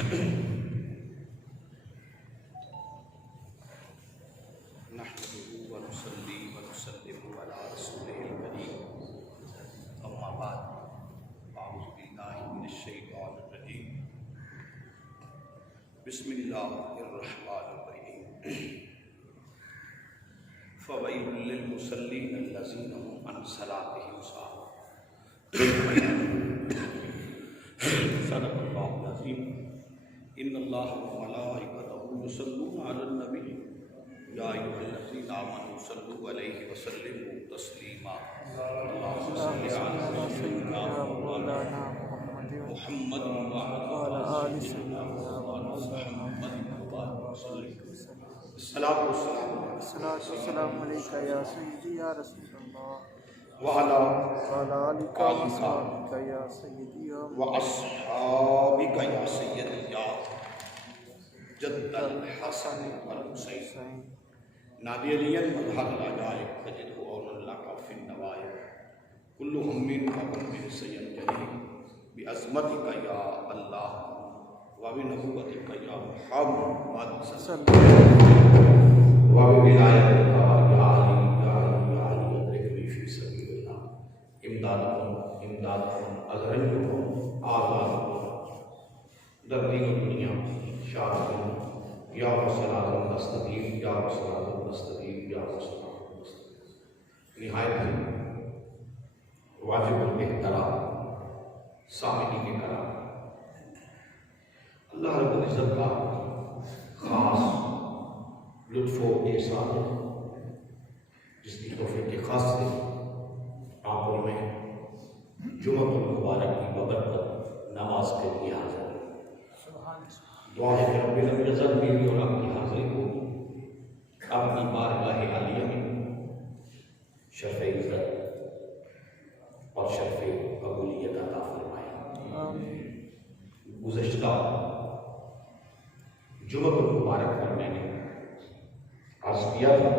نحمده ونصلي ونسلم على رسوله الكريم اما بعد اعوذ بالله من الشيطان الرجيم بسم الله الرحمن الرحيم فويل للمصلين الذين هم عن صلاتهم ساهون صدق الله العظيم ان الله وملائكته يصلون على النبي يا أيها الذين آمنوا صلوا عليه وسلموا تسليما اللهم صل على سيدنا مولانا محمد وعلى آل سيدنا مولانا محمد وبارك وسلم الصلاة والسلام عليك يا سيدي يا رسول الله وعلى آلك وأصحابك يا سيدي وأصحابك يا سيدي يا جد الحسن والحسين نادي عليا مظهر العجائب تجده أول لك في النوائب كل هم وهم سينجلي بعظمتك يا الله وبنبوتك يا محمد وبولايتك يا علي أدركني في سبيل الله امدادكم أزرنكم آزادكم در دین و دنیا شاہدین یا صلاۃ المستقیم یا صلاۃ المستقیم یا صلاۃ المستقیم نہایت واجب الاحترام سامعین کرام، اللہ رب العزت کا خاص لطف و احسان ہے جس کی توفیق خاص سے آپ میں جمعۃ المبارک کی ببرکت نماز کے لیے حاضر ہے۔ دعا ہے کہ رب العزت میری اور آپ کی حاضری کو اپنی بارگاہ عالیہ میں شرف عزت اور شرف قبولیت عطا فرمائے۔ گزشتہ جمعۃ المبارک پر میں نے عرض کیا تھا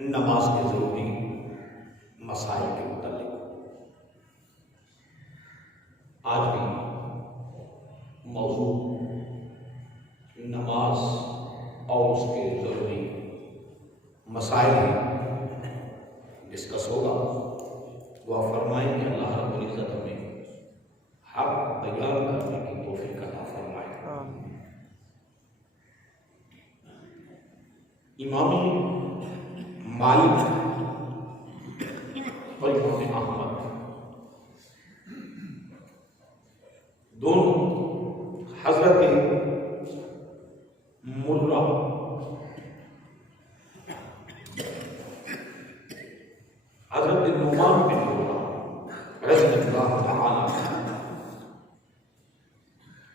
نماز کے ضروری مسائل کے متعلق۔ آج بھی موضوع نماز اور اس کے ضروری مسائل ڈسکس ہوگا۔ دعا فرمائیں کہ اللہ رب العزت ہمیں حق بیان کرنے کی توفیق عطا فرمائے۔ امام مالک اور امام احمد دونوں حضرت مرہ حضرت نعمان بن مرہ رضی اللہ تعالی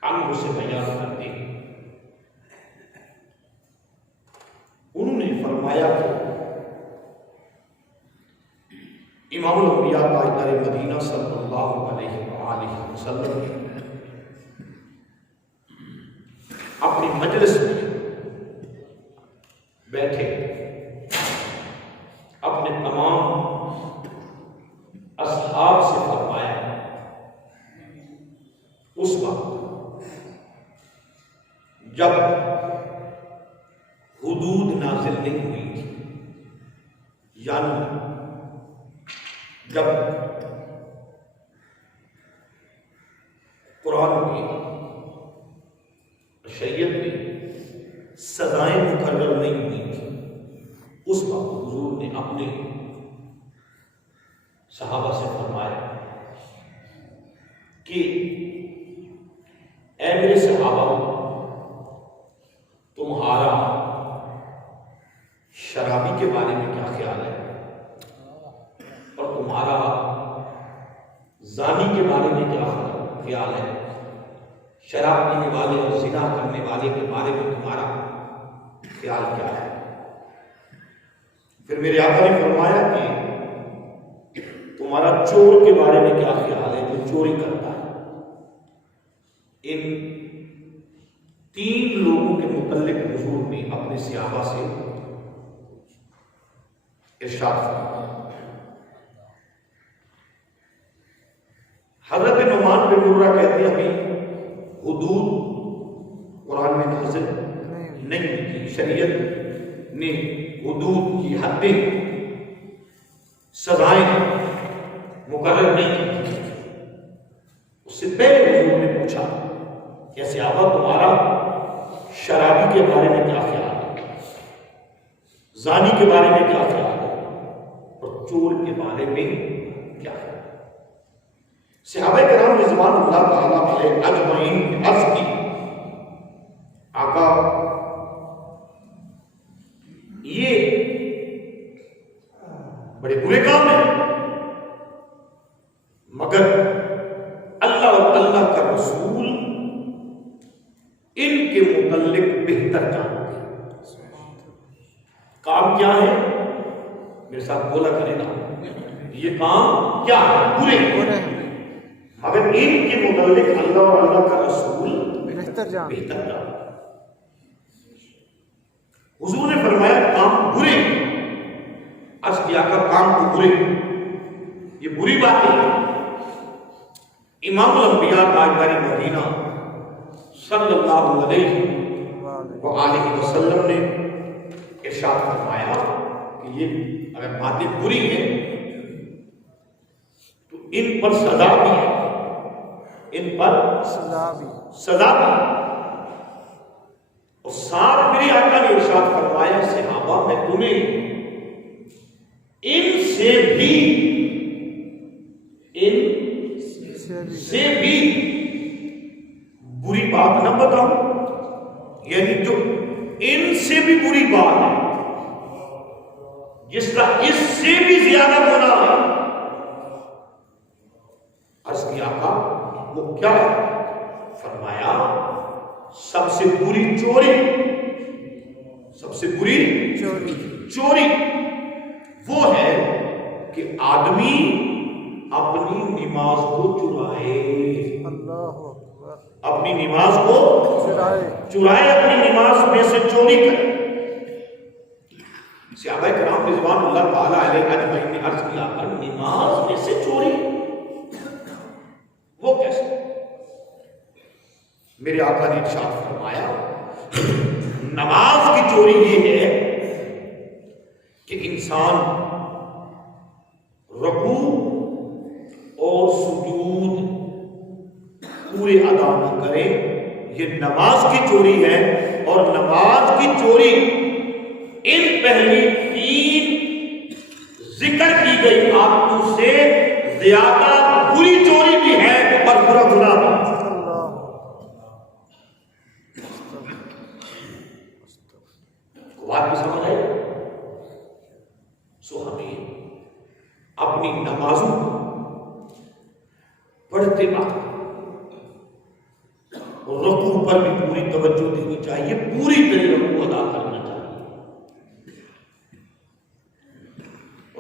عنہ سے بیان کرتے ہیں، انہوں نے فرمایا کہ امام الانبیاء تاجدار مدینہ صلی اللہ علیہ وآلہ وسلم نے اپنی مجلس میں بیٹھے اپنے تمام اصحاب سے فرمایا اس وقت جب حدود نازل نہیں ہوئی تھی، یعنی جب قرآن میں شریعت میں سزائیں مقرر نہیں ہوئی تھی، اس وقت حضور نے اپنے صحابہ سے فرمایا کہ اے میرے صحابہ، تمہارا شرابی کے بارے میں کیا خیال ہے اور تمہارا زانی کے بارے میں کیا خیال ہے؟ شراب پینے والے اور زنا کرنے والے کے بارے میں تمہارا خیال کیا ہے؟ پھر میرے آقا نے فرمایا کہ تمہارا چور کے بارے میں کیا خیال ہے جو چوری کرتا ہے؟ ان تین لوگوں کے متعلق حضور نے اپنے صحابہ سے ارشاد فرمایا۔ حضرت نعمان بن مرہ کہتے ہیں ہمیں حدود قرآن میں نازل نہیں کی، شریعت نے حدود کی حدیں، سزائیں مقرر نہیں کی۔ اس سے پہلے حضور نے پوچھا کہ صحابہ تمہارا شرابی کے بارے میں کیا خیال ہے، زانی کے بارے میں کیا خیال ہے، اور چور کے بارے میں کیا خیال ہے؟ صحابہ کرام رضوان اللہ تعالیٰ علیہ اجمعین نے عرض کی آقا یہ بڑے برے کام ہیں، مگر اللہ اور اللہ کا رسول ان کے متعلق بہتر جانتے ہیں۔ کام کیا ہے؟ میرے ساتھ بولا کرے نا، یہ کام کیا ہے؟ برے ہیں، مگر ان کے متعلق اللہ اور اللہ کا رسول بہتر جانتے ہیں۔ حضور نے فرمایا کام برے، عرض کیا کہ کام تو برے، یہ بری بات ہے۔ امام الانبیاء تاجدار مدینہ صلی اللہ علیہ وآلہ وسلم نے ارشاد فرمایا کہ یہ اگر باتیں بری ہیں تو ان پر سزا بھی ہے، ان پر سزا بھی۔ اور ساتھ میرے آقا نے ارشاد فرمایا صحابہ میں تمہیں ان سے بھی بری بات نہ بتاؤں، یعنی جو ان سے بھی بری بات ہے، جس کا اس سے بھی زیادہ گناہ ہے۔ عرض کیا آقا وہ کیا ہے؟ فرمایا سب سے بری چوری، سب سے بری چوری وہ ہے کہ آدمی اپنی نماز کو چرائے، اپنی نماز کو چرائے، اپنی نماز میں سے چوری کرے۔ صحابہ کرام رضوان اللہ تعالیٰ علیہ اجمعین نے عرض کیا کہ نماز میں سے چوری وہ کیسے؟ میرے آقا نے ارشاد فرمایا نماز کی چوری یہ ہے کہ انسان رکوع اور سجود پورے ادا نہ کرے، یہ نماز کی چوری ہے۔ اور نماز کی چوری ان پہلی تین ذکر کی گئی آیتوں سے زیادہ بری چوری بھی ہے اور برا گناہ بھی۔ بات بھی سمجھ آئی؟ سو ہمیں اپنی نمازوں پڑھتے وقت رکوع پر بھی پوری توجہ دینی چاہیے، پوری طرح رکوع ادا کرنا چاہیے،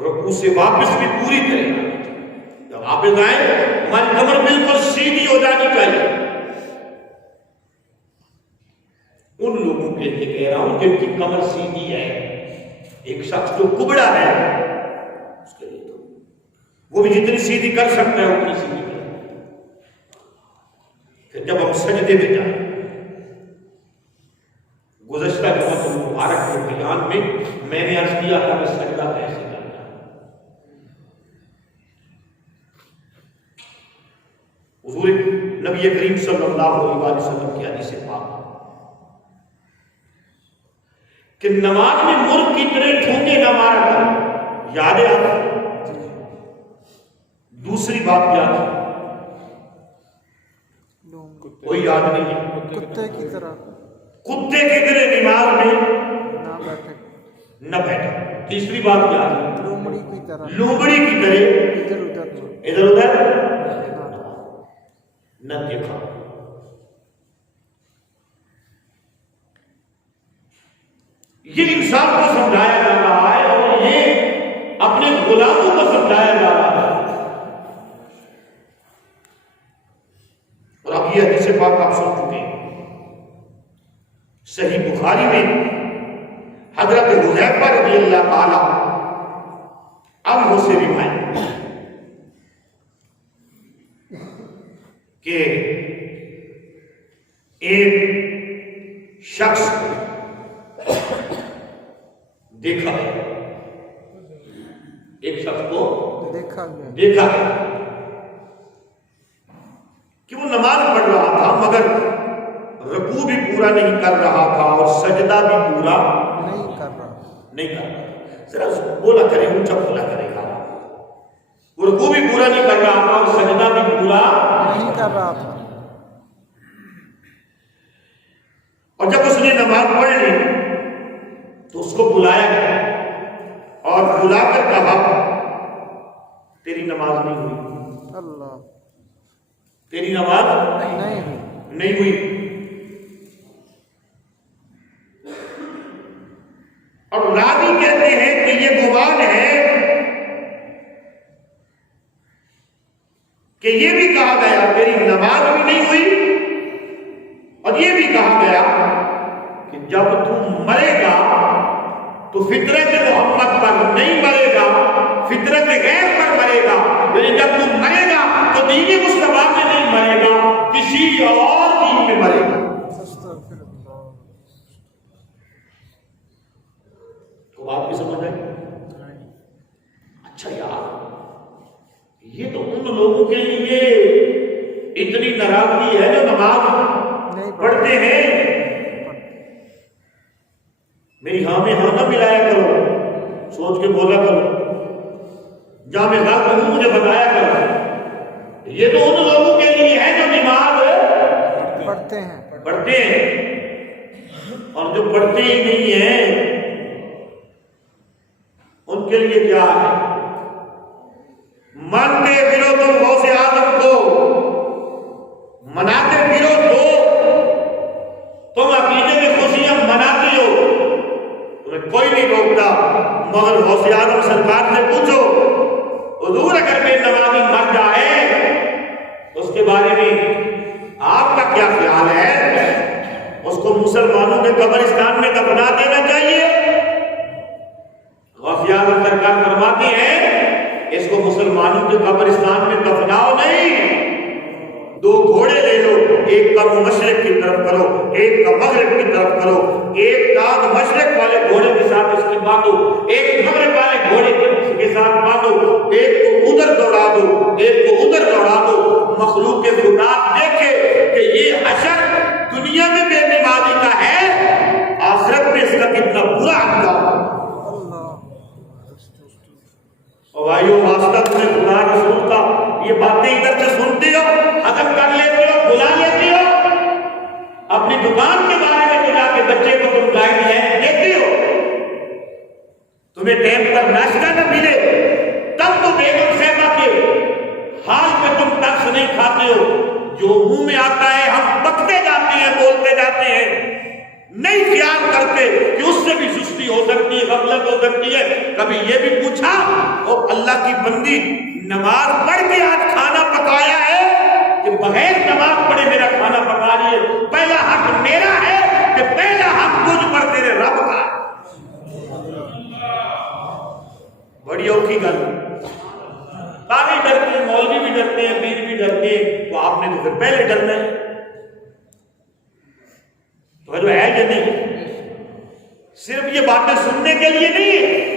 رکوع سے واپس بھی پوری طرح جب واپس آئے ہماری کمر بالکل سیدھی ہو جانی چاہیے۔ ان لوگوں کے لیے کہہ رہا ہوں جن کی کمر سیدھی ہے، ایک شخص جو کبڑا ہے اس کے لیے تو وہ بھی جتنی سیدھی کر سکتا ہے اتنی سیدھی کرے۔ پھر جب ہم سجدے میں جائیں، گزشتہ جمعہ مبارک کے بیان میں نے عرض کیا تھا کہ سجدہ کیسے کرنا ہے۔ حضور نبی کریم صلی اللہ علیہ وسلم کی حدیث پاک کہ نماز میں مرغ کی طرح ٹھونگے نہ مارا کر، یاد ہے آپ؟ دوسری بات کیا تھی؟ کوئی یاد نہیں ہے؟ کتے کی طرح نماز میں نہ بیٹھے۔ تیسری بات کیا تھی؟ لومڑی کی طرح ادھر ادھر نہ دیکھا۔ یہ انسان کو سمجھایا جا رہا ہے اور یہ اپنے غلاموں کو سمجھایا جا رہا ہے۔ اور اب یہ حدیث پاک آپ سن چکے ہیں، صحیح بخاری میں حضرت حذیفہ رضی اللہ تعالی عنہ سے روایت کہ ایک شخص دیکھا، ایک شخص کو دیکھا گیا دیکھا کہ وہ نماز پڑھ رہا تھا مگر رکوع بھی پورا نہیں کر رہا تھا اور سجدہ بھی پورا نہیں کر رہا نہیں کر رہا. ذرا بولا کرے، اونچا بولا کرے گا. وہ رکوع بھی پورا نہیں کر رہا تھا اور سجدہ بھی پورا نہیں کر رہا تھا. اور جب اس نے نماز پڑھ لی تو اس کو بلایا گیا اور بلا کر کہا تیری نماز نہیں ہوئی، اللہ تیری نماز نہیں ہوئی. نہیں ہوئی. اور راوی کہتے ہیں کہ یہ گمان ہے کہ یہ بھی کہا گیا تیری نماز بھی نہیں ہوئی اور یہ بھی کہا گیا کہ جب تم مرے گا تو فطرت محمد پر نہیں مرے گا، فطرت غیر پر مرے گا. یعنی جب تم مرے گا تو دین مصطفیٰ میں نہیں مرے گا، کسی اور دین میں مرے گا. استغفر اللہ. تو بات بھی سمجھ آئی؟ اچھا یار، یہ تو ان لوگوں کے لیے اتنی ناراضگی ہے جو نماز نہیں پڑھتے ہیں. میری ہاں میں ہاں نہ ملایا کرو، سوچ کے بولا کرو، جہاں میں غلط ہوں مجھے بتایا کرو. یہ تو ان لوگوں کے لیے ہے جو نماز پڑھتے ہیں. پڑھتے ہیں، اور جو پڑھتے ہی نہیں ہیں ان کے لیے کیا ہے؟ مانتے پھرو تم غوث اعظم کو، مناتے پھرو تم عقیدے میں خوشیاں مناتی ہو، تمہیں کوئی نہیں روکتا. مگر غوث اعظم سرکار سے پوچھو حضور اگر بے نمازی مر جائے اس کے بارے میں آپ کا کیا خیال ہے؟ اس کو مسلمانوں کے قبرستان میں دفنا دینا چاہیے؟ غوث اعظم سرکار فرماتے ہیں اس کو مسلمانوں کے قبرستان میں دفناؤ نہیں، دو گھوڑے لے لو، ایک کا مشرق کی طرف کرو، ایک کا مغرب کی طرف کرو، ایک ٹانگ مشرق والے گھوڑے کے ساتھ اس کی باندھو، ایک مغرب والے گھوڑے کے ساتھ باندھو، ایک کو ادھر دوڑا دو، ایک کو ادھر دوڑا دو. مخلوق کے خدا دیکھے کہ یہ حشر دنیا میں بے نمازی کا ہے، آخرت میں اس کا کتنا برا انجام. بھائیو واسطہ تمہیں خدا رسول کا یہ باتیں ادھر سے سنتے ہو، ختم کر لیتے ہو، بلا لیتے ہو. اپنی دکان کے بارے میں تو جا کے بچے کو تم گائیڈ لائن دیتے ہو، تمہیں ٹائم پر ناشتہ نہ ملے تب تو بیگم صاحبہ کے حال پہ تم ترس نہیں کھاتے ہو. جو منہ میں آتا ہے ہم بکتے جاتے ہیں، بولتے جاتے ہیں، نہیں خیال کرتے کہ اس سے بھی سستی ہو سکتی ہے، غفلت ہو سکتی ہے. کبھی یہ بھی پوچھا اور اللہ کی بندی نماز پڑھ کے آج کھانا پکایا ہے کہ بغیر نماز پڑھے میرا کھانا پکا رہی ہے؟ پہلا حق میرا ہے کہ پہلا حق تجھ پر تیرے رب کا ہے. بڑی اوکھی گل. سارے ڈرتے ہیں، مولوی بھی ڈرتے ہیں، پیر بھی ڈرتے ہیں، تو آپ نے تو پھر پہلے ڈرنا ہے. تو جو ہے یہ نہیں، صرف یہ باتیں سننے کے لیے نہیں ہے.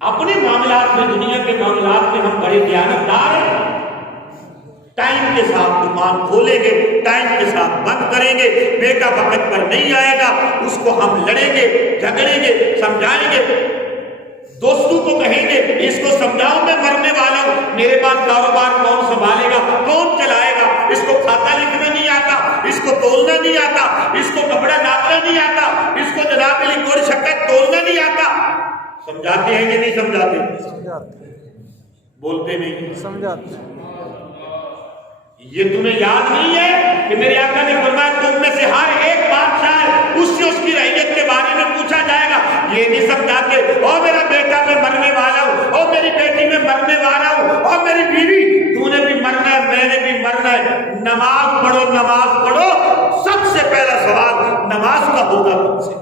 اپنے معاملات میں، دنیا کے معاملات میں ہم بڑے دیانتدار ہیں. ٹائم کے ساتھ دکان کھولیں گے، ٹائم کے ساتھ بند کریں گے. بیٹا وقت پر نہیں آئے گا اس کو ہم لڑیں گے، جھگڑیں گے، سمجھائیں گے. دوستوں کو کہیں گے اس کو سمجھاؤ میں مرنے والا ہوں، میرے پاس کاروبار کون سنبھالے گا، کون چلائے گا؟ اس کو کھاتا لکھنا نہیں آتا، اس کو تولنا نہیں آتا، اس کو کپڑا ناپنا نہیں آتا، اس کو جناب علی گوڑ شکر تولنا نہیں آتا. سمجھاتے ہیں کہ نہیں سمجھاتے؟ سمجھاتے. بولتے نہیں سمجھاتے. یہ تمہیں یاد نہیں ہے کہ میرے آقا نے فرمایا تم میں سے ہر ایک بادشاہ ہے اس سے اس کی رعیت کے بارے میں پوچھا جائے گا. یہ نہیں سمجھاتے او میرا بیٹا میں مرنے والا ہوں، او میری بیٹی میں مرنے والا ہوں، او میری بیوی تو نے بھی مرنا ہے، میں نے بھی مرنا ہے. نماز پڑھو، نماز پڑھو. سب سے پہلا سوال نماز کا ہوگا تم سے.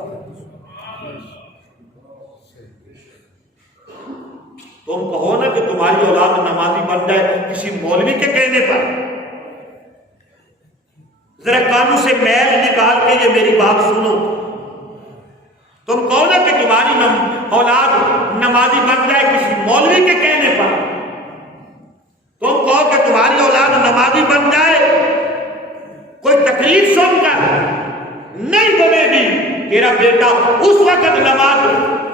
تم کہو نا کہ تمہاری اولاد نمازی بن جائے کسی مولوی کے کہنے پر. ذرا کانوں سے میل نکال کے یہ میری بات سنو. تم کہو نا کہ تمہاری اولاد نمازی بن جائے کسی مولوی کے کہنے پر. تم کہو کہ تمہاری اولاد نمازی بن جائے کوئی تقریر سن کر. نہیں بنے گی. تیرا بیٹا اس وقت نماز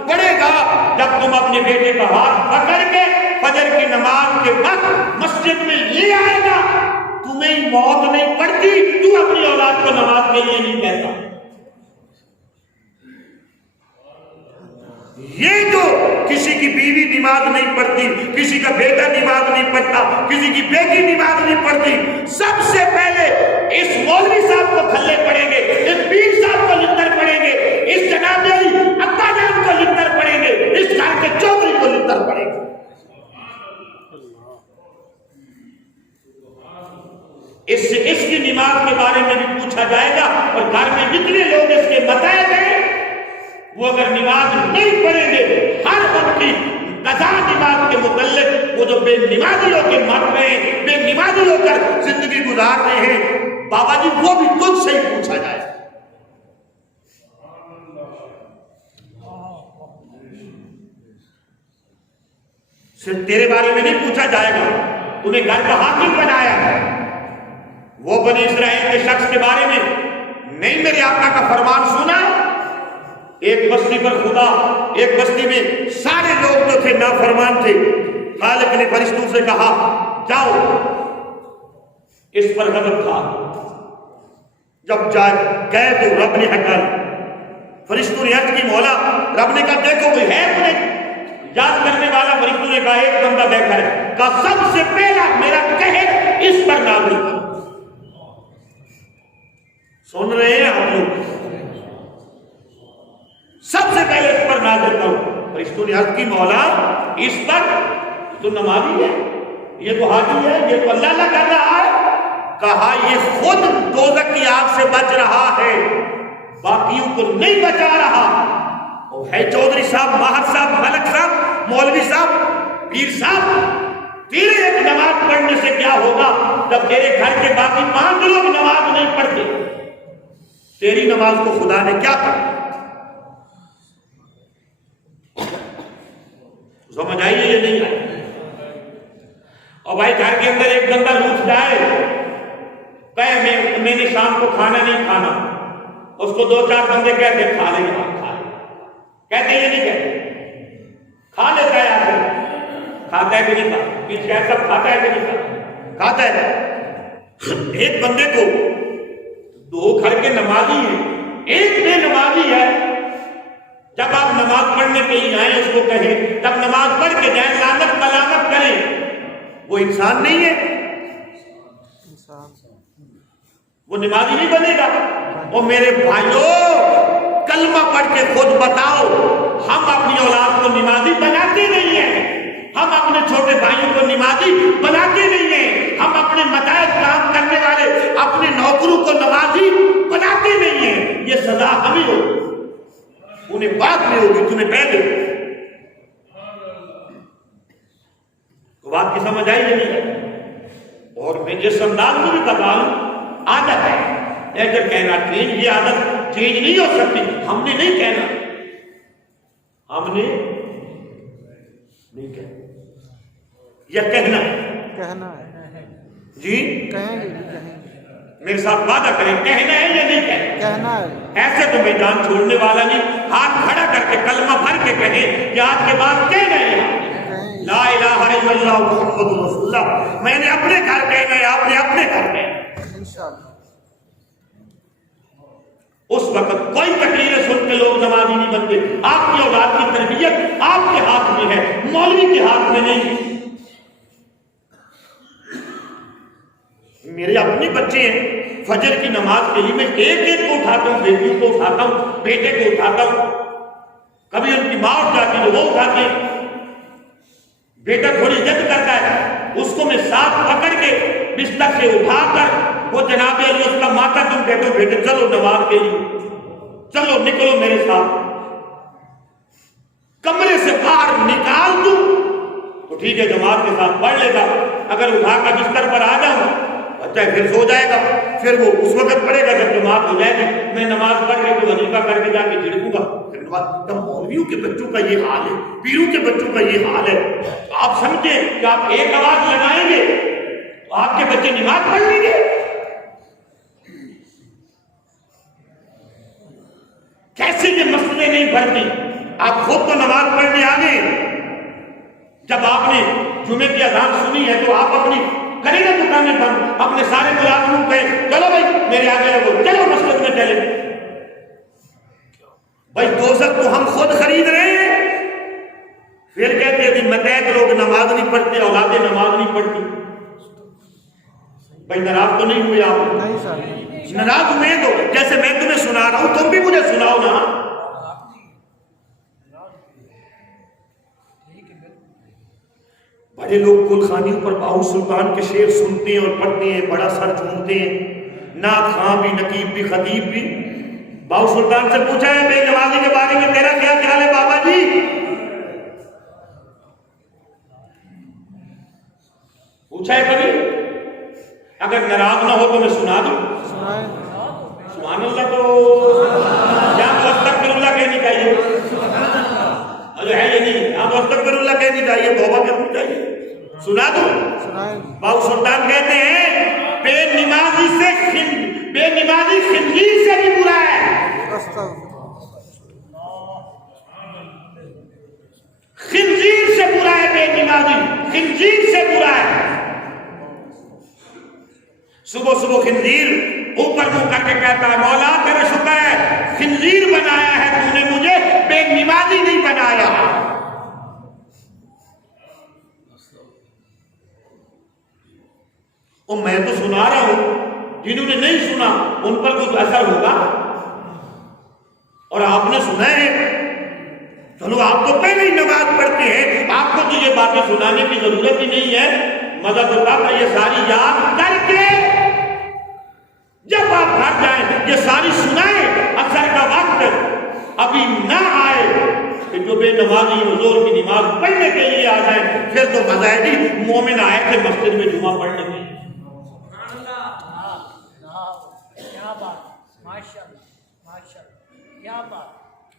پڑھے گا جب تم اپنے بیٹے کا ہاتھ پکڑ کے فجر کی نماز کے وقت مسجد میں لے آئے گا. تمہیں موت نہیں پڑتی, تو اپنی اولاد کو نماز کے لیے نہیں کہتا. یہ جو کسی کی بیوی نماز نہیں پڑھتی, کسی کا بیٹا نماز نہیں پڑھتا, کسی کی بیٹی نماز نہیں پڑھتی, سب سے پہلے اس مولوی صاحب کو کھلے پڑیں گے, اس پیر صاحب کو لتر پڑیں گے, اس جناب علی ابا جان کو لتر پڑیں گے, اس گھر کے چودھری کو لتر پڑیں گے. اس کی نماز کے بارے میں بھی پوچھا جائے گا, اور گھر میں جتنے لوگ اس کے بتائے گئے وہ اگر نماز نہیں پڑھیں گے, ہر وقت کی قضا نماز کے متعلق وہ جو بے نمازی ہو کے مر رہے ہیں, بے نمازی ہو کر زندگی گزار رہے ہیں, بابا جی وہ بھی تجھ سے ہی پوچھا جائے. صرف تیرے بارے میں نہیں پوچھا جائے گا, تمہیں گھر کا حاکم بنایا ہے. وہ بنی اسرائیل کے شخص کے بارے میں نہیں میرے آقا کا فرمان سنا. ایک بستی پر خدا, ایک بستی میں سارے لوگ جو تھے نافرمان تھے. خالق نے فرشتوں سے کہا جاؤ اس پر غضب تھا. جب گئے تو رب نے ہٹال. فرشتوں نے عرض کی مولا, رب نے کہا دیکھو کوئی ہے انہیں یاد کرنے والا. فرشتوں نے کہا ایک بندہ بیٹھا ہے. کہا سب سے پہلا میرا قہر اس پر نازل کرو. سن رہے ہیں آپ لوگ؟ سب سے پہلے اس پر نازل کرو. فرشتوں نے عرض کی مولا اس پر تو نمازی ہے, یہ تو حاجی ہے, یہ تو اللہ اللہ کر رہا ہے. کہا یہ خود دوزخ کی آگ سے بچ رہا ہے, باقیوں کو نہیں بچا رہا. وہ ہے چودھری صاحب, ماہر صاحب, ملک صاحب, مولوی صاحب, پیر صاحب. تیرے ایک نماز پڑھنے سے کیا ہوگا جب تیرے گھر کے باقی 5 لوگ نماز نہیں پڑھتے؟ تیری نماز کو خدا نے کیا کہا؟ سمجھ آئیے یہ نہیں آئی؟ اور بھائی گھر کے اندر ایک بندہ روٹھ جائے, کہے میں نے شام کو کھانا نہیں کھانا, اس کو 2-4 بندے کہتے ہیں کھا لیں گے, کھا لیں. کہتے یہ نہیں کہتے, کھا لیتا ہے. آخر کھاتا ہے کہ نہیں کھاتا؟ پیچھے سب کھاتا ہے کہ نہیں کھاتا؟ کھاتا ہے. ایک بندے کو 2 گھر کے نمازی ہیں, ایک بے نمازی ہے. جب آپ نماز پڑھنے کے لیے آئیں اس کو کہیں, جب نماز پڑھ کے جائیں لعنت ملامت کریں. وہ انسان نہیں ہے, وہ نمازی نہیں بنے گا. اور میرے بھائیوں کلمہ پڑھ کے خود بتاؤ, ہم اپنی اولاد کو نمازی بناتے نہیں ہیں, ہم اپنے چھوٹے بھائیوں کو نمازی بناتے نہیں ہیں, ہم اپنے متعلق کام کرنے والے اپنے نوکروں کو نمازی بناتے نہیں ہیں. یہ سزا ہمیں ہوگی, انہیں بعد میں ہوگی, تمہیں پہلے. تو بات کی سمجھ آئی نہیں؟ اور میں جس انداز میں بھی بتا رہا عادت ہے, ایسے کہنا چینج, یہ عادت چینج نہیں ہو سکتی. ہم نے نہیں کہنا, ہم نے نہیں کہنا, یہ کہنا ہے جی کہیں گے کہیں گے. میرے ساتھ وعدہ کریں, کہنا ہے یا نہیں کہنا ہے. ایسے تو میں جان چھوڑنے والا نہیں. ہاتھ کھڑا کر کے کلمہ بھر کے کہیں کہ آج کے بعد کہہ رہے ہیں لا الہ الا اللہ محمد رسول اللہ. میں نے اپنے گھر کہنا ہے, آپ نے اپنے گھر کہنا. انشاءاللہ اس وقت کوئی تقریریں سن کے لوگ نمازی نہیں بنتے. آپ کی اولاد کی تربیت آپ کے ہاتھ میں ہے, مولوی کے ہاتھ میں نہیں. میرے اپنے بچے ہیں, فجر کی نماز کے لیے میں ایک کو اٹھاتا ہوں, بیٹی کو اٹھاتا ہوں, بیٹے کو اٹھاتا ہوں. کبھی ان کی ماں اٹھ جاتی ہے, وہ اٹھاتے ہیں. بیٹا تھوڑی ضد کرتا ہے, اس کو میں ساتھ پکڑ کے بستر سے اٹھا کر وہ جناب علی اس کا ماتھا تم کہتے ہو بیٹے چلو نماز کے لیے, چلو نکلو میرے ساتھ. کمرے سے باہر نکال دوں تو ٹھیک ہے جماعت کے ساتھ پڑھ لے گا. اگر اٹھا کر بستر پر آ جاؤں بچہ پھر سو جائے گا، پھر وہ اس وقت پڑھے گا جب جماعت ہو جائے گی، میں نماز پڑھ کے تو وظیفہ کر کے جا کے جھڑکوں گا پھر نماز۔ مولویوں کے بچوں کا یہ حال ہے، پیروں کے بچوں کا یہ حال ہے۔ تو آپ سمجھیں کہ آپ ایک آواز لگائیں گے تو آپ کے بچے نماز پڑھ لیں گے؟ کیسے یہ مسئلے نہیں بھرتی؟ آپ خود تو نماز پڑھنے آ گئے، جب آپ نے جمعے کی اذان سنی ہے تو آپ اپنی کریں نا دکانیں بند، اپنے سارے ملازموں کو چلو بھائی میرے آگے رہو، چلو مسجد میں چلے۔ بھائی دوزخ تو ہم خود خرید رہے ہیں، پھر کہتے ہیں کہ متحد لوگ نماز نہیں پڑھتے، اولادیں نماز نہیں پڑھتی۔ بھائی ناراض تو نہیں ہوئے آپ؟ نہیں سر، ناراض ہوئے تو جیسے میں تمہیں سنا رہا ہوں تم بھی مجھے سناؤ نا۔ بڑے لوگ گلخانیوں پر باہو سلطان کے شعر سنتے ہیں اور پڑھتے ہیں، بڑا سر جھومتے ہیں، نعت خواں بھی، نقیب بھی، خطیب بھی۔ باہو سلطان سے پوچھا ہے بے نمازی کے بارے میں تیرا کیا خیال ہے بابا جی؟ پوچھا ہے کبھی؟ اگر ناراض نہ ہو تو میں سنا دوں؟ سنائیں۔ سبحان اللہ۔ تو یہاں تو استغفر اللہ کہنی چاہیے، جو ہے یہ نہیں، یہاں تو استغفر اللہ کہنی چاہیے، توبہ کرنی چاہیے۔ سنا دوں؟ سنائیں۔ باہو سلطان کہتے ہیں بے نمازی خنزیر سے بھی برا ہے، خنزیر سے برا ہے، بے نمازی خنزیر سے برا ہے۔ صبح صبح خنزیر اوپر منہ کر کے کہتا ہے مولا تیرا شکر ہے خنزیر بنایا ہے تو نے مجھے، بے نمازی نہیں بنایا۔ اور میں تو سنا رہا ہوں، جنہوں نے نہیں سنا ان پر کچھ اثر ہوگا، اور آپ نے سنا ہے، چلو آپ تو پہلے ہی نماز پڑھتے ہیں، آپ کو تو یہ باتیں سنانے کی ضرورت ہی نہیں ہے۔ مزہ ہوتا تھا یہ ساری یاد کر کے جب آپ گھر جائیں یہ ساری سنائیں، اثر کا وقت ابھی نہ آئے کہ جو بے نمازی حضور کی نماز پڑھنے کے لیے آ جائیں، پھر تو مزہ ہے جی مومن آئے تھے مسجد میں جمعہ پڑھنے کے۔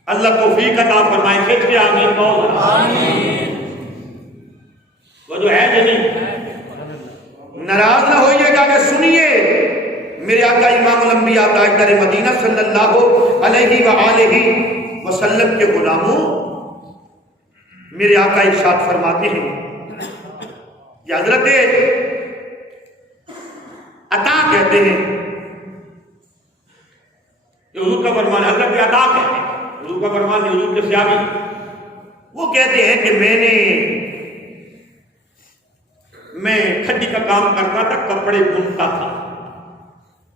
اللہ توفیق عطا فرمائے، کھچ کے آمین کہو۔ وہ جو ہے جو نہیں، ناراض نہ ہوئیے گا کہ سنیے میرے آقا امام الانبیاء تاجدار مدینہ صلی اللہ علیہ وآلہ وسلم کے غلاموں، میرے آقا ارشاد فرماتے ہیں، یہ حضرت عطا کہتے ہیں، حضور کا فرمان، حضرت عطا کہتے ہیں، حضور کا فرمان حضور کے صحابی، وہ کہتے ہیں کہ میں کھڈی کا کام کرتا تھا، کپڑے بنتا تھا،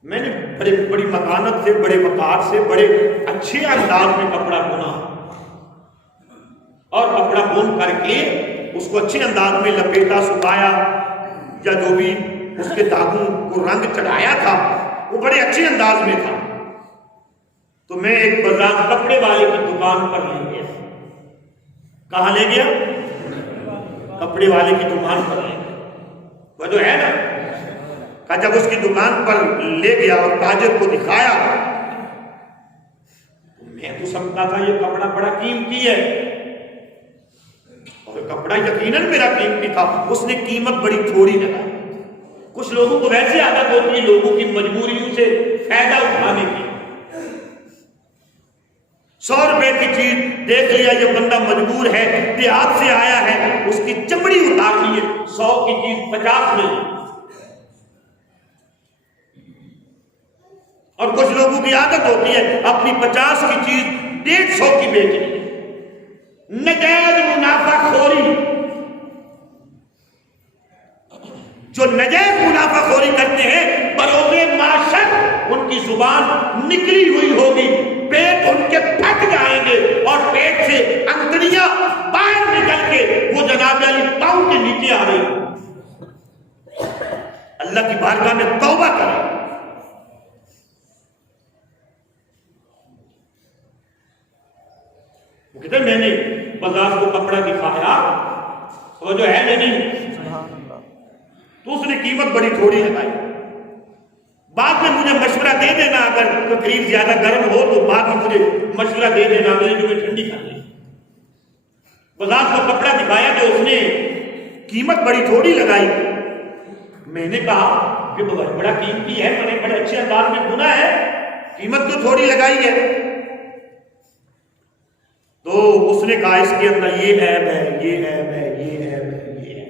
میں نے بڑی مکانت سے، بڑے وقار سے، بڑے اچھے انداز میں کپڑا بنا، اور کپڑا بن کر کے اس کو اچھے انداز میں لپیٹا، سکھایا، یا جو بھی اس کے داغوں کو رنگ چڑھایا تھا وہ بڑے اچھے انداز میں تھا۔ تو میں ایک بازار کپڑے والے کی دکان پر لے گیا۔ کہاں لے گیا؟ کپڑے والے کی دکان پر لے گیا۔ وہ جو ہے نا کہ جب اس کی دکان پر لے گیا اور تاجر کو دکھایا، میں تو سمجھتا تھا یہ کپڑا بڑا قیمتی ہے، اور کپڑا یقیناً میرا قیمتی تھا، اس نے قیمت بڑی تھوڑی لگائی۔ کچھ لوگوں کو ویسے عادت ہوتی ہے لوگوں کی مجبوریوں سے فائدہ اٹھانے کی۔ 100 روپے کی چیز دیکھ لیا یہ بندہ مجبور ہے، دیہات سے آیا ہے، اس کی چمڑی اتارنی ہے، 100 کی چیز 50 میں۔ اور کچھ لوگوں کی عادت ہوتی ہے اپنی 50 کی چیز 150 کی بیچنی، نجائز منافع خوری۔ جو نجائز منافع خوری کرتے ہیں بروز معاشر ان کی زبان نکلی ہوئی ہوگی، پیٹ ان کے پھٹ جائیں گے، اور پیٹ سے انتڑیاں باہر نکل کے وہ جناب علی پاؤں کے نیچے آ رہی۔ اللہ کی بارگاہ میں توبہ کریں۔ وہ کہتے ہیں میں نے بازار کو کپڑا دکھایا، وہ جو ہے نہیں، تو اس نے قیمت بڑی تھوڑی لگائی۔ بعد میں مجھے مشورہ دے دینا، اگر تقریر زیادہ گرم ہو تو بعد میں مجھے مشورہ دے دینا، میری جو میں ٹھنڈی کر لی۔ بازار کو کپڑا دکھایا تو اس نے قیمت بڑی تھوڑی لگائی۔ میں نے کہا کہ بڑا قیمتی ہے، میں نے بڑے اچھے انداز میں بنا ہے، قیمت تو تھوڑی لگائی ہے۔ تو اس نے کہا اس کے اندر یہ عیب ہے، یہ عیب ہے، یہ عیب ہے، یہ ہے،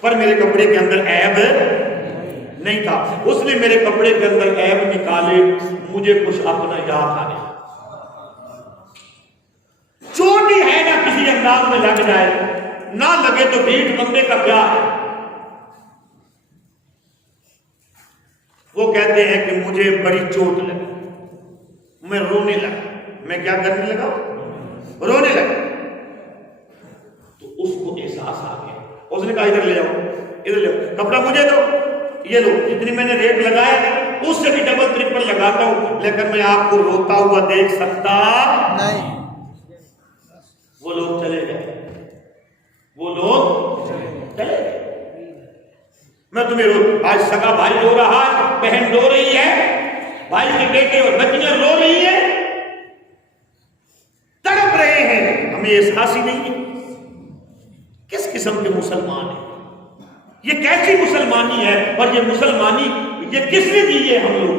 پر میرے کپڑے کے اندر عیب نہیں تھا۔ اس نے میرے کپڑے کے اندر عیب نکالے، مجھے کچھ اپنا یاد آنے، چوٹ ہی ہے نا کسی انداز میں لگ جائے، نہ لگے تو ڈھیٹ بندے کا کیا ہے۔ وہ کہتے ہیں کہ مجھے بڑی چوٹ لگی، میں رونے لگا۔ میں کیا کرنے لگا؟ رونے لگا۔ تو اس کو احساس آ گیا، اس نے کہا ادھر لے جاؤ، ادھر لے جاؤ، کپڑا مجھے دو، یہ لو، جتنی میں نے ریٹ لگایا اس سے بھی ڈبل ٹرپل لگاتا ہوں، لیکن میں آپ کو روتا ہوا دیکھ سکتا نہیں۔ وہ لوگ چلے گئے، وہ لوگ چلے گئے۔ میں تمہیں آج سگا بھائی رو رہا ہے، بہن رو رہی ہے، بھائی کے بیٹے اور بچیاں رو رہی ہیں، تڑپ رہے ہیں، ہمیں احساس ہی نہیں ہے۔ کس قسم کے مسلمان ہیں یہ؟ کیسی مسلمانی ہے؟ اور یہ مسلمانی یہ کس نے دی ہے ہم لوگ؟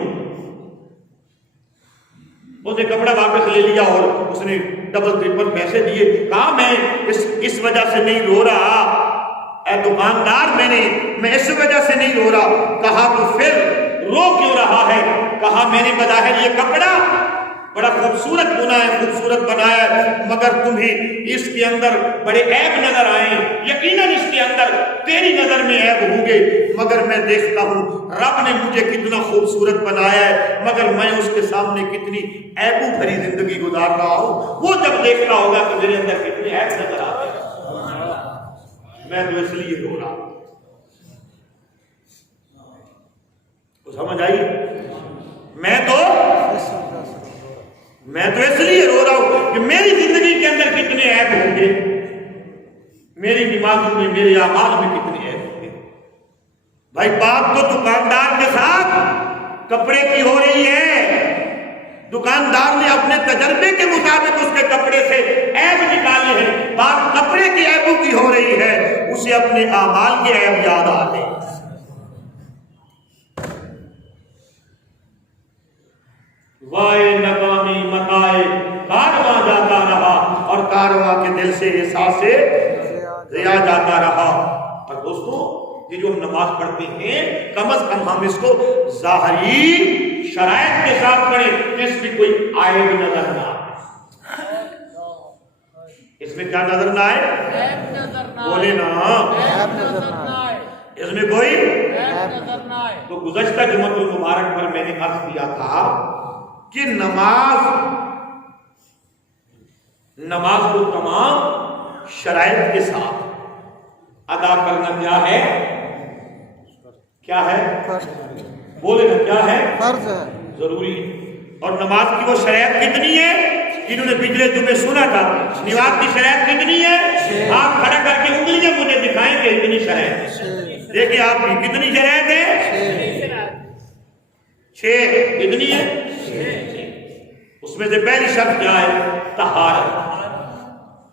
اس نے کپڑا واپس لے لیا اور اس نے ڈبل ٹرپل پیسے دیے۔ کہا میں اس وجہ سے نہیں رو رہا اے دکاندار، میں اس وجہ سے نہیں رو رہا۔ کہا تو پھر رو کیوں رہا ہے؟ کہا میں نے بظاہر یہ کپڑا بڑا خوبصورت بنا ہے، خوبصورت بنایا ہے، مگر تمہیں اس کے اندر بڑے عیب نظر آئے، یقیناً اس کے اندر تیری نظر میں عیب ہوں گے، مگر میں دیکھتا ہوں رب نے مجھے کتنا خوبصورت بنایا ہے، مگر میں اس کے سامنے کتنی عیبوں بھری زندگی گزار رہا ہوں۔ وہ جب دیکھتا ہوگا کہ میرے اندر کتنے عیب نظر آتے ہیں، میں تو اس لیے رو رہا ہوں۔ تو سمجھ آئی؟ میں تو اس لیے رو رہا ہوں کہ میری زندگی کے اندر کتنے عیب ہوں گے، میری نمازوں میں، میرے اعمال میں کتنے عیب ہوں گے۔ بھائی بات تو دکاندار کے ساتھ کپڑے کی ہو رہی ہے، دکاندار نے اپنے تجربے کے مطابق اس کے کپڑے سے عیب نکالے ہیں، بات کپڑے کی عیبوں کی ہو رہی ہے، اسے اپنے اعمال کے عیب یاد آ رہے ہیں۔ وائے ناکامی متائے کارواں جاتا رہا، اور کارواں کے دل سے احساس ضیا جاتا رہا۔ اور دوستو یہ جو ہم نماز پڑھتے ہیں، کم از کم ہم اس کو ظاہری شرائط کے ساتھ پڑھیں، اس میں کوئی عیب نظر نہ آئے۔ اس میں کیا نظر نہ آئے؟ بولے نا، اس میں کوئی نظر نہ آئے۔ تو گزشتہ جمعہ المبارک پر میں نے عرض کیا تھا کہ نماز کو تمام شرائط کے ساتھ ادا کرنا کیا ہے؟ کیا ہے؟ بولے نا، کیا ہے؟ فرض ہے، ضروری ہے۔ اور نماز کی وہ شرائط کتنی ہے؟ جنہوں نے پچھلے جمعے سنا تھا، نماز کی شرائط کتنی ہے؟ آپ کھڑا کر کے انگلیاں مجھے دکھائیں کہ اتنی شرائط ہے۔ دیکھیں آپ کی کتنی شرائط ہے؟ 6۔ کتنی ہے؟ اس میں سے پہلی شرط کیا ہے؟ طہارت،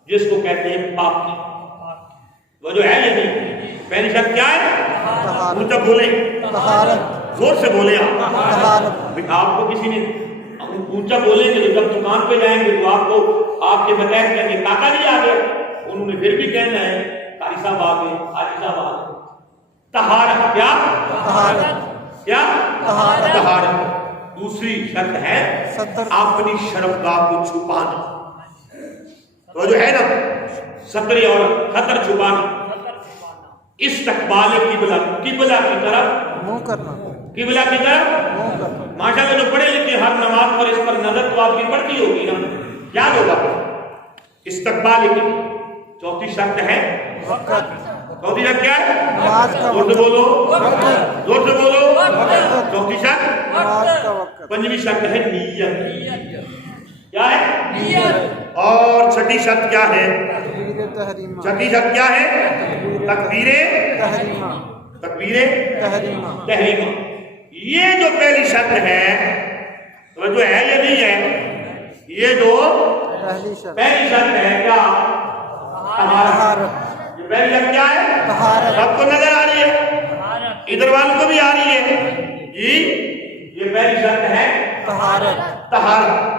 جس کو کہتے ہیں پاکی۔ وہ جو ہے یہ نہیں، پہلی شرط کیا ہے؟ اونچا بولیں، طہارت، زور سے بولیں آپ۔ آپ کو کسی نے اونچا بولیں گے تو جب دکان پہ جائیں گے تو آپ کو آپ کے بتائیں گے کہ کاکا جی آ گئے، انہوں نے پھر بھی کہنا ہے قاری صاحب آ گئے، حاجی صاحب آ گئے۔ طہارت کیا؟ طہارت کیا؟ طہارت۔ دوسری شرط ہے اپنی شرمگاہ کو چھپانا، تو جو ہے نا ستر اور خطر چھپانا، استقبال قبلہ، قبلہ کی طرف منہ کرنا، قبلہ کی طرف منہ کرنا۔ ماشاءاللہ جو پڑھے لکھے ہر نماز پر اس پر نظر تو آپ کی پڑتی ہوگی نا، یاد ہوگا استقبال قبلہ۔ چوتھی شرط ہے وقت۔ چوتھی شرط کیا ہے؟ نماز کا وقت۔ زور سے بولو، زور سے بولو۔ چوتھی شرط نماز کا وقت۔ پنجویں شرط ہے نیت۔ کیا ہے؟ نیت۔ اور چھٹی شرط کیا ہے؟ تکبیر تحریمہ۔ چھٹی شرط کیا ہے؟ تکبیر تحریمہ۔ تکبیر تحریمہ تحریمہ. یہ جو پہلی شرط ہے جو ہے یہ نہیں ہے، یہ جو پہلی شرط پہلی شرط ہے کیا؟ طہارت. طہارت. یہ پہلی شرط کیا ہے؟ طہارت. سب کو نظر آ رہی ہے؟ ادھر والوں کو بھی آ رہی ہے جی. یہ پہلی شرط ہے طہارت. طہارت.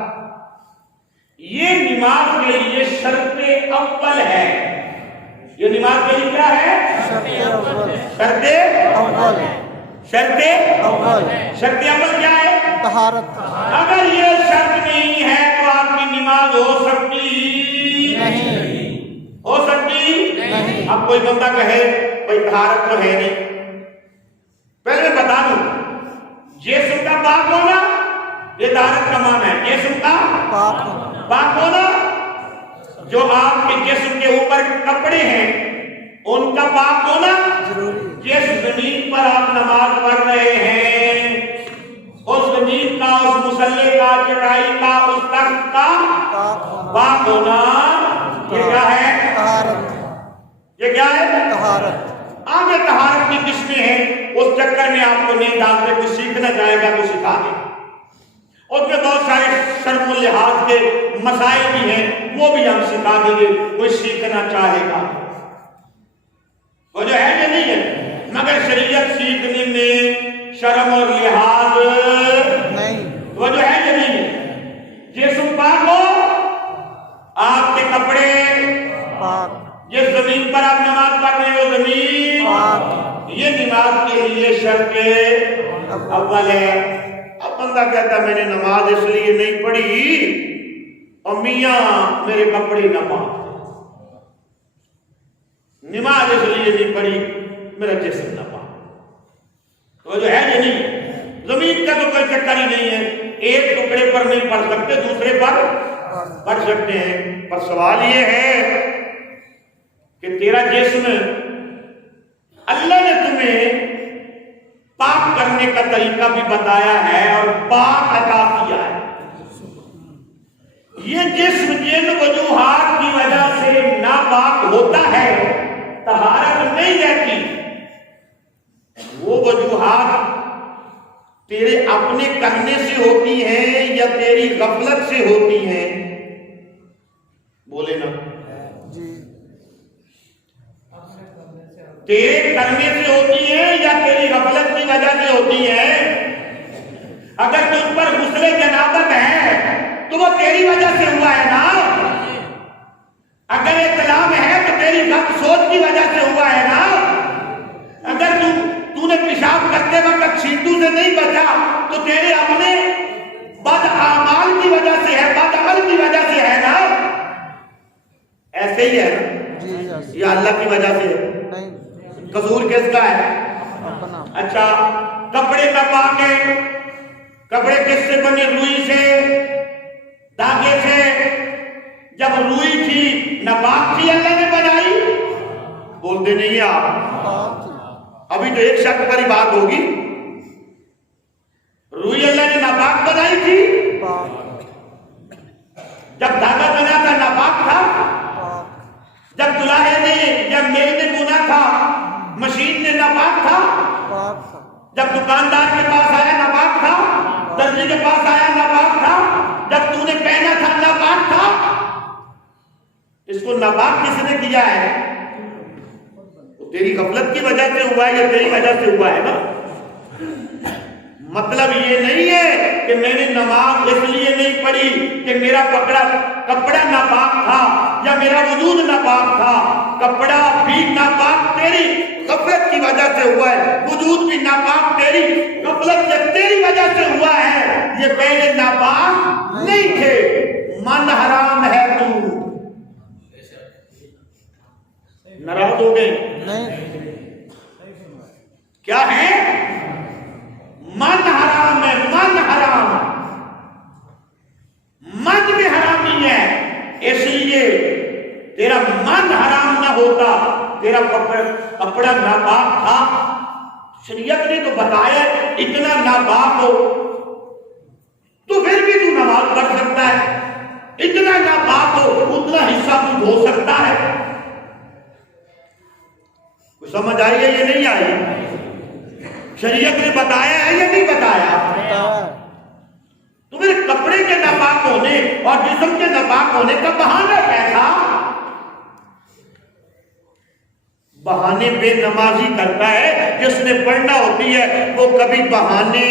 یہ نماز کے لیے شرط اول ہے. یہ نماز کے لیے کیا ہے؟ شرط اول. شرط اول. شرط اول. شرط اول کیا ہے؟ طہارت. اگر یہ شرط نہیں ہے تو آپ کی نماز ہو سکتی نہیں. ہو سکتی نہیں. اب کوئی بندہ کہے بھائی طہارت تو ہے نہیں. پہلے میں بتا دوں جسم کا پاک ہونا یہ طہارت کا معنی ہے. جسم کا پاک ہونا. پاک ہونا، جو آپ کے جسم کے اوپر کپڑے ہیں ان کا پاک ہونا. ضروری. جس زمین پر آپ نماز پڑھ رہے ہیں اس زمین کا، اس مصلی کا، چٹائی کا، اس تخت کا پاک ہونا. پاک ہونا. یہ کیا ہے؟ طہارت. یہ کیا ہے؟ طہارت. آگے طہارت کی قسمیں ہیں، اس چکر میں آپ کو نہیں ڈالتے. کوئی سیکھنا چاہے گا تو سکھا دیں. اس میں بہت سارے شرم و لحاظ کے مسائل بھی ہیں، وہ بھی ہم سکھا دیں گے کوئی سیکھنا چاہے گا. وہ جو ہے یہ نہیں ہے، مگر شریعت سیکھنے میں شرم اور لحاظ نہیں. وہ جو ہے یہ نہیں ہے. جسم پاک ہو، آپ کے کپڑے پاک. جس زمین پر آپ نماز پڑھ رہے ہو زمین پاک. یہ نماز کے لیے شرط اول ہے. اب بندہ کہتا میں نے نماز اس لیے نہیں پڑھی اور میاں میرے کپڑے نہ پاک، نماز اس لیے نہیں پڑھی میرا جسم نہ پاک. تو جو ہے یہ نہیں، زمین کا تو کوئی چکر ہی نہیں ہے. ایک ٹکڑے پر نہیں پڑھ سکتے، دوسرے پر پڑھ سکتے ہیں. پر سوال یہ ہے کہ تیرا جسم اللہ نے تمہیں پاک کرنے کا طریقہ بھی بتایا ہے اور پاک عطا کیا ہے. یہ جسم جن وجوہات کی وجہ سے ناپاک ہوتا ہے، طہارت نہیں رہتی، وہ وجوہات تیرے اپنے کرنے سے ہوتی ہیں یا تیری غفلت سے ہوتی ہیں؟ بولے نا. جی. تیرے کرنے سے ہوتی ہیں یا تیری غفلت کی وجہ سے ہوتی ہیں؟ اگر تجھ پر غسل جنابت ہے تو وہ تیری وجہ سے ہوا ہے نا. اگر احتلام ہے تو تیری غلط سوچ کی وجہ سے ہوا ہے نا. اگر تو نے پیشاب کرتے وقت چھینٹو سے نہیں بچا تو تیرے اپنے بد اعمال کی وجہ سے ہے، بد عمل کی وجہ سے ہے نا. ایسے ہی ہے نا. جی. یا اللہ کی وجہ سے نہیں. قصور کس کا ہے؟ اپنا. اچھا کپڑے کا پاک ہے. کپڑے کس سے بنے؟ روئی سے، دھاگے سے. جب روئی تھی ناپاک تھی اللہ نے بنائی؟ بولتے نہیں آپ. پاک. ابھی تو ایک شک پر ہی بات ہوگی. روئی اللہ نے ناپاک بنائی تھی؟ پاک. جب دھاگا بنا تھا ناپاک تھا؟ پاک. جب دلہے نے یا میل نے بنا تھا مشین نے ناپاک تھا؟ پاک تھا. جب دکاندار کے پاس آیا ناپاک تھا؟ درجی کے پاس آیا ناپاک تھا؟ جب تو نے پہنا تھا ناپاک تھا؟ اس کو ناپاک کس نے کیا ہے؟ وہ تیری غفلت کی وجہ سے ہوا ہے یا تیری وجہ سے ہوا ہے نا. مطلب یہ نہیں ہے کہ میں نے نماز اس لیے نہیں پڑھی کہ میرا کپڑا ناپاک تھا یا میرا وجود ناپاک تھا. کپڑا بھی ناپاک تیری غفلت کی وجہ سے ہوا ہے، وجود بھی ناپاک تیری غفلت سے تیری وجہ سے ہوا ہے. یہ پہلے ناپاک نہیں تھے. من حرام ہے. تو ناراض ہو گئے؟ نہیں. کیا ہے؟ من حرام ہے. من حرام، من بھی حرامی ہے. اس لیے تیرا من حرام نہ ہوتا، تیرا کپڑا ناپاک تھا. شریعت نے تو بتایا اتنا ناپاک ہو تو پھر بھی تو نماز پڑھ سکتا ہے. اتنا ناپاک ہو اتنا حصہ تو دھو سکتا ہے. سمجھ آئی ہے یہ نہیں آئی؟ شریعت نے بتایا ہے یا نہیں بتایا؟ تو پھر کپڑے کے ناپاک ہونے اور جسم کے ناپاک ہونے کا بہانہ کیسا؟ بہانے بے نمازی کرتا ہے، جس نے پڑھنا ہوتی ہے وہ کبھی بہانے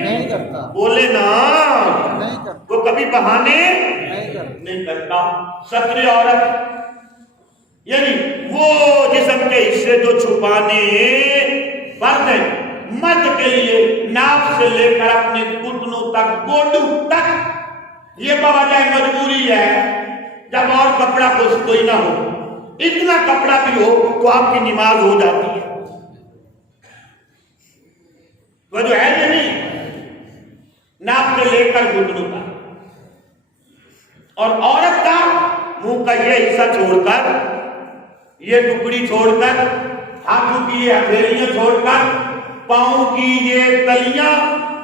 نہیں کرتا، بولے نا، نہیں کرتا، وہ کبھی بہانے نہیں کرتا۔ ستر عورت یعنی وہ جسم کے حصے جو چھپانے فرض ہیں مرد کے لیے، ناف سے لے کر اپنے گھٹنوں تک، گوڈو تک، یہ بوجہ مجبوری ہے۔ جب اور کپڑا کوئی نہ ہو، اتنا کپڑا بھی ہو تو آپ کی نماز ہو جاتی ہے۔ وہ جو ہے یہ نہیں، ناف سے لے کر گھٹنوں تک، اور عورت کا منہ کا یہ حصہ چھوڑ کر، یہ ٹکڑی چھوڑ کر، ہاتھوں کی یہ ہتھیلیاں چھوڑ کر، پاؤں کی یہ تلیاں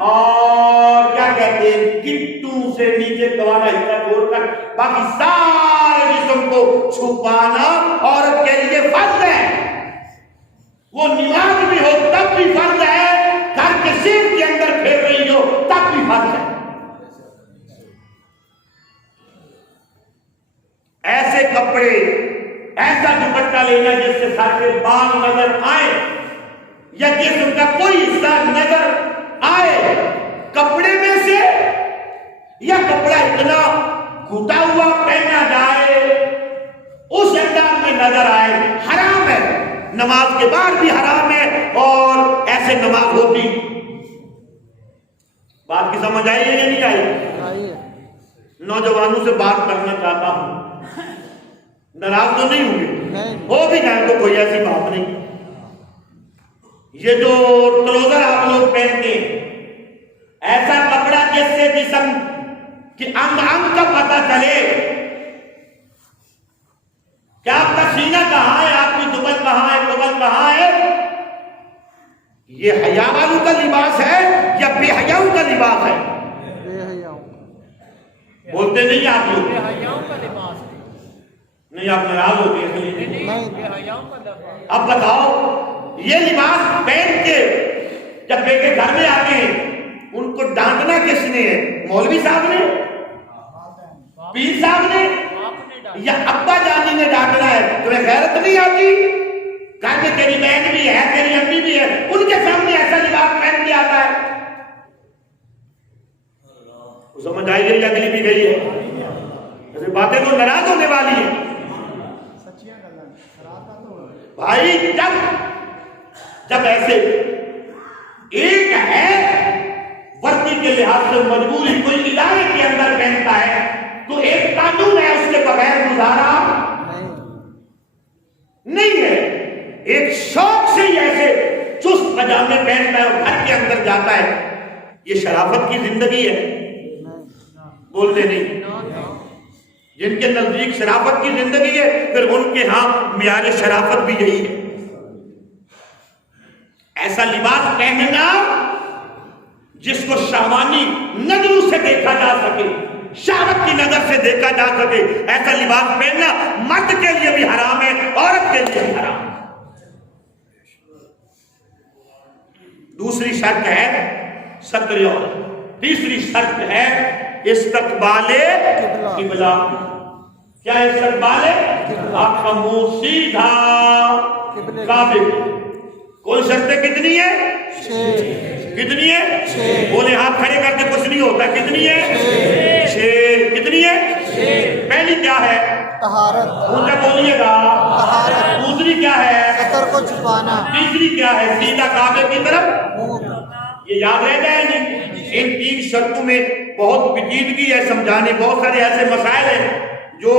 اور کیا کہتے ہیں گھٹنوں سے نیچے والا حصہ چھوڑ کر باقی سارے جسم کو چھپانا عورت کے لیے فرض ہے۔ وہ نماز بھی ہو تب بھی فرض ہے، گھر کے سین کے اندر پھیر رہی ہو تب بھی فرض ہے۔ ایسے کپڑے، ایسا دوپٹہ لینا جس سے سر کے بال نظر آئے یا جسم کا کوئی حصہ نظر آئے کپڑے میں سے، یا کپڑا اتنا گھٹا ہوا پہنا جائے اس انداز میں نظر آئے، حرام ہے۔ نماز کے بعد بھی حرام ہے، اور ایسے نماز ہوتی۔ بات کی سمجھ آئی ہے یا نہیں آئی؟ نوجوانوں سے بات کرنا چاہتا ہوں، ناراض تو نہیں ہوں گے؟ ہو بھی جائے تو کوئی ایسی بات نہیں۔ یہ جو ٹروزر آپ لوگ پہنتے ہیں، ایسا کپڑا جس سے جسم کی انگ انگ کا پتہ چلے کہ آپ کا سینہ کہاں ہے، آپ کی دبل کہاں ہے، کمر کہاں ہے۔ یہ حیا والوں کا لباس ہے یا بے حیاؤں کا لباس ہے؟ بولتے نہیں آپ لوگ؟ نہیں، آپ ناراض ہوتے ہیں۔ اب بتاؤ، یہ لباس پہن کے جب بیٹے گھر میں آتے ہیں ان کو ڈانٹنا کس نے ہے؟ مولوی صاحب نے، پیر صاحب نے، یا ابا جانی نے ڈانٹنا ہے؟ تمہیں غیرت نہیں آتی؟ گھر میں تیری بہن بھی ہے، تیری امی بھی ہے، ان کے سامنے ایسا لباس پہن کے آتا ہے۔ سمجھ آئی ہے یا اگلی بھی گئی ہے؟ ایسے باتیں تو ناراض ہونے والی ہیں بھائی۔ جب ایسے ایک ہے وردی کے لحاظ سے مجبوری، کوئی ادارے کے اندر پہنتا ہے تو ایک قانون ہے، اس کے بغیر گزارا نہیں ہے۔ ایک شوق سے ہی ایسے چست پجامے پہنتا ہے اور گھر کے اندر جاتا ہے، یہ شرافت کی زندگی ہے؟ بولتے نہیں۔ جن کے نزدیک شرافت کی زندگی ہے، پھر ان کے ہاں معیار شرافت بھی یہی ہے۔ ایسا لباس پہننا جس کو شہوانی نظروں سے دیکھا جا سکے، شہوت کی نظر سے دیکھا جا سکے، ایسا لباس پہننا مرد کے لیے بھی حرام ہے، عورت کے لیے بھی حرام ہے۔ دوسری شرط ہے ستر عورت، تیسری شرط ہے استقبال قبلہ۔ کیا استقبال؟ آپ کا منہ سیدھا کعبے کی۔ کون شرطیں کتنی ہے؟ کتنی ہے؟ بولے ہاتھ کھڑے کر کے کچھ نہیں ہوتا، کتنی ہے؟ 6۔ کتنی ہے؟ پہلی کیا ہے؟ طہارت۔ مجھے بولیے گا۔ طہارت۔ دوسری کیا ہے؟ ستر کو چھپانا۔ تیسری کیا ہے؟ سیدھا کعبے کی طرف۔ یہ یاد رہ جائے گی۔ ان 3 شرطوں میں بہت پیچیدگی ہے سمجھانے، بہت سارے ایسے مسائل ہیں جو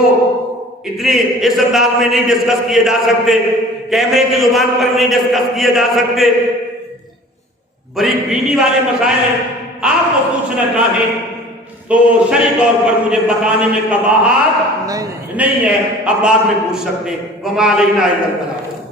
اتنے اس انداز میں نہیں ڈسکس کیے جا سکتے، کیمرے کی زبان پر نہیں ڈسکس کیے جا سکتے، بریک بینی والے مسائل ہیں۔ آپ کو پوچھنا چاہیں تو شرعی طور پر مجھے بتانے میں قباحت نہیں ہے، اب بعد میں پوچھ سکتے ہیں۔ وَمَا عَلَيْنَا إِلَّا الْبَلَاغُ۔